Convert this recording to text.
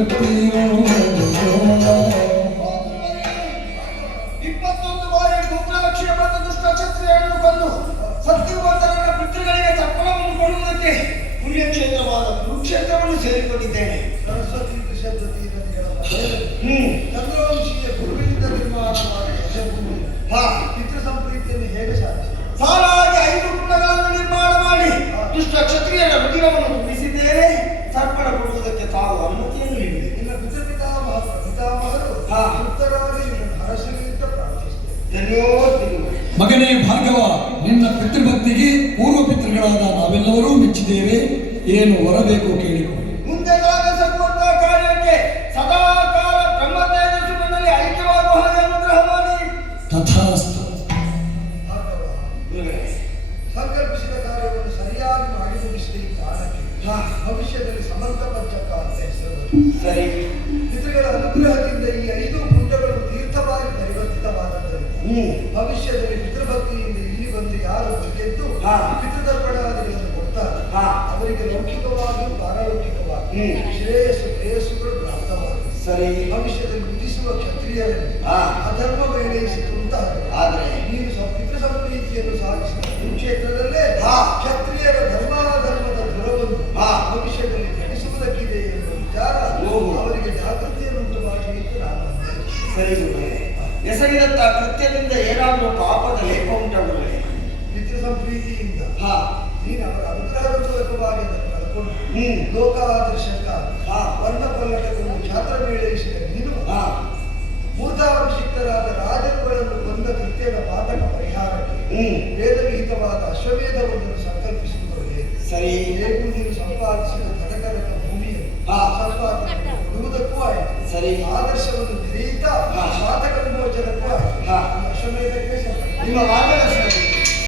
ವ್ಯಕ್ತಿಯೋ 21 ಬಾರಿ ಗೋಕುಲಾಕ್ಷೇಪದ ದುಷ್ಟ ಕ್ಷತ್ರಿಯರನ್ನು ಕೊಂದು ಸತ್ತಿರುವಂತಹ ಪಿತೃಗಳಿಗೆ ತರ್ಪಣವನ್ನು ಕೊಡುವುದಕ್ಕೆ ಪುಣ್ಯಕ್ಷೇತ್ರವಾದ ಕುರುಕ್ಷೇತ್ರವನ್ನು ಸೇರಿಕೊಂಡಿದ್ದೇನೆ. ಸರಸ್ವತಿ ಕ್ಷೇತ್ರ ತೀರಗಳ ಚಂದ್ರವಂಶೀಯ ಗುರುವಿನಿಂದ ನಿರ್ಮಾಣವಾದ ಯಶಭೂಮಿ ಪಿತೃ ಸಂಪ್ರೀತಿಯನ್ನು ಹೇಗೆ ಸಾಧಿಸಿದೆ? ಸಾಲಾಗಿ 5 ಕುಂಡಗಳನ್ನು ನಿರ್ಮಾಣ ಮಾಡಿ ದುಷ್ಟ ಕ್ಷತ್ರಿಯರ ರುದಿರವನ್ನು ತುಂಬಿಸಿದ್ದೇನೆ. ತರ್ಪಣ ಕೊಡುವುದಕ್ಕೆ ತಾವು ಅನುಮತಿಯನ್ನು ನೀಡಿದೆ. ಇನ್ನು ಪಿತಾಮಹರು ಉತ್ತರವಾಗಿ ಹರಸಲಿಂದ ಪ್ರಾರ್ಥಿಸಿದೆ. ಮಗನೇ ಭಾರ್ಗವ, ನಿನ್ನ ಪಿತೃಭಕ್ತಿಗೆ ಪೂರ್ವ ಪಿತೃಗಳಾದ ನಾವೆಲ್ಲರೂ ಮೆಚ್ಚಿದ್ದೇವೆ. ಏನು ಹೊರಬೇಕು ಕೇಳಿಕೊ. ಮುಂದೆ ಸಾಗಿಸುವಂತಹ ಕಾರ್ಯಕ್ಕೆ ಸದಾ ಕಾಲ ಬ್ರಹ್ಮ ತೇಜಸ್ಸಿನಲ್ಲಿ ಐಕ್ಯವಾಗುವ ಹಾಗೆ ಅನುಗ್ರಹ ಮಾಡಿ. ತಥಾಸ್ತು. ಸಂಕಲ್ಪಿಸಿದ ಕಾರ್ಯವನ್ನು ಸರಿಯಾಗಿ ಮಾಡಿ ಮುಗಿಸಿದ ಈ ಕಾರಣಕ್ಕೆ ಭವಿಷ್ಯದಲ್ಲಿ ಸಮಂತ ಪಂಚಕ ಅಂತ ಹೆಸರು. ಸರಿ. ಪಿತೃಗಳ ಅನುಗ್ರಹದಿಂದ ಈ 5 ಕುಂಡಗಳು ತೀರ್ಥವಾಗಿ ಪರಿವರ್ತಿತವಾದದ್ದರಿಂದ ಭವಿಷ್ಯದಲ್ಲಿ ಪಿತೃಭಕ್ತಿಯಿಂದ ಇಲ್ಲಿ ಬಂದು ಯಾರು ಗೆದ್ದು ಪಿತೃತರ್ಪಣಾದಿಗಳನ್ನು ಕೊಡ್ತಾರೆ ಅವರಿಗೆ ಲೌಕಿಕವಾಗಿಯೂ ಪಾರಲೌಕಿಕವಾಗಿ ಶ್ರೇಯಸ್ಸುಗಳು ಪ್ರಾಪ್ತವಾಗಿದೆ. ಸರಿ. ಭವಿಷ್ಯದಲ್ಲಿ ಉದಿಸುವ ಕ್ಷತ್ರಿಯರಲ್ಲಿ ಅಧರ್ಮ ಬೇಳೆಯಿಸಿತು ಅಂತ ಆದರೆ ನೀನು ಪಿತೃ ಸಂಪ್ರೀತಿಯನ್ನು ಸಾಧಿಸಿದ ಕುರುಕ್ಷೇತ್ರದಲ್ಲೇ ಕ್ಷತ್ರಿಯರ ಧರ್ಮಾಧರ್ಮದ ದುರವನ್ನು ಭವಿಷ್ಯದಲ್ಲಿ ಘಟಿಸುವುದಕ್ಕಿದೆ ಎಂಬ ವಿಚಾರ ಅವರಿಗೆ ಜಾಗೃತಿಯನ್ನು ಉಂಟು ಮಾಡಿ ಅಂತ ನಾನು ಸರಿ. ಎಸಗಿದಂತಹ ಕೃತ್ಯದಿಂದ ಏನಾದರೂ ಪಾಪದ ಲೇಪ ಉಂಟಾಗುತ್ತದೆ. ಪಿತೃ ಸಂಪ್ರೀತಿಯಿಂದ ನೀನು ಅವರ ಅನುಗ್ರಹದ ಮೂಲಕವಾಗಿ ಅದನ್ನು ಕಳ್ಕೊಂಡು ಲೋಕಾದರ್ಶಕ ವರ್ಣ ಪಲ್ಲಟಗಳನ್ನು ಛಾತ್ರ ಮೇಳೈಸಿದ ನೀನು ಮೂರ್ಧಾಭಿಷಿಕ್ತರಾದ ರಾಜರುಗಳನ್ನು ಕೊಂದ ಕೃತ್ಯದ ಪಾತಕ ಪರಿಹಾರಕ್ಕೆ ವೇದವಿಹಿತವಾದ ಅಶ್ವಮೇಧವನ್ನು ಸಂಕಲ್ಪಿಸುವುದರಲ್ಲಿ ಸರಿ. ಹೇಗೂ ನೀನು ಸಂಪಾದಿಸಿದ ಧನಕರಕ ಭೂಮಿಯನ್ನು ಸಂಪಾದನೆ ಕೊಡುವುದಕ್ಕೂ ಆಯಿತು. ಸರಿ. ಆದರ್ಶವನ್ನು ನಿರೀತ ಪಾತಕ ವಿಮೋಚನಕ್ಕೂ ಆಯಿತು. ಅಶ್ವಮೇಧಕ್ಕೆ ನಿಮ್ಮ ಮಾರ್ಗದರ್ಶನ